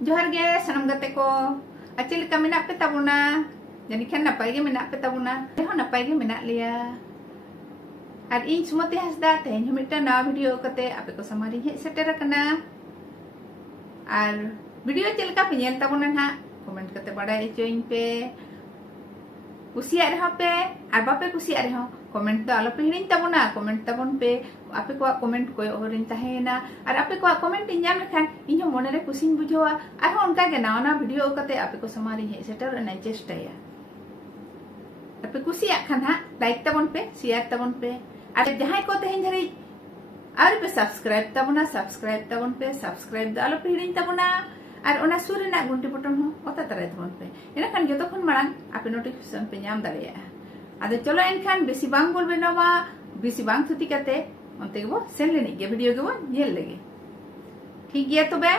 जोहार गे सनम गते को अचल का मेना पे ताबुना जानी खान नपाय गे मेना पे ताबुना हो नपाय गे मेना लिया और इन सुमति हंसदा तेज मिट्टा नवा वीडियो कते आपे को समारी हे सेटर कना और वीडियो चलका पे नेल ताबुना ना कमेंट कते बड़ाय चोइन पे कुसिया रहा पे और बापे कुसिया रहा कमेंट तो आलो पे हिड़िन ताबुना कमेंट ताबुन पे आपे को कमेंट को ओरिन ताहेना और आपे को कमेंट इन जाम लेखान इन मने रे कुसिन बुझोआ और उनका के नाना वीडियो कते आपे को समारी हे सेटर ना चेष्टाया आपे कुसिया खान हा लाइक ताबुन पे शेयर ताबुन पे और जहां को तेहन धरी और पे सब्सक्राइब ताबुन पे सब्सक्राइब द आलो पे हिड़िन ताबुना और ओना सुर ना गुंटी बटन हो ओता तरे ताबुन पे एना खान जतो खन मांग आपे नोटिफिकेशन पे नाम दाड़िया आदो चलो एनखान बेसी बांग बोल बेनवा बेसी बांग थुती कते onte gebo sen leni ge video gebo nyel lagi ठीक गया तो बे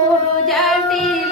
Puru jati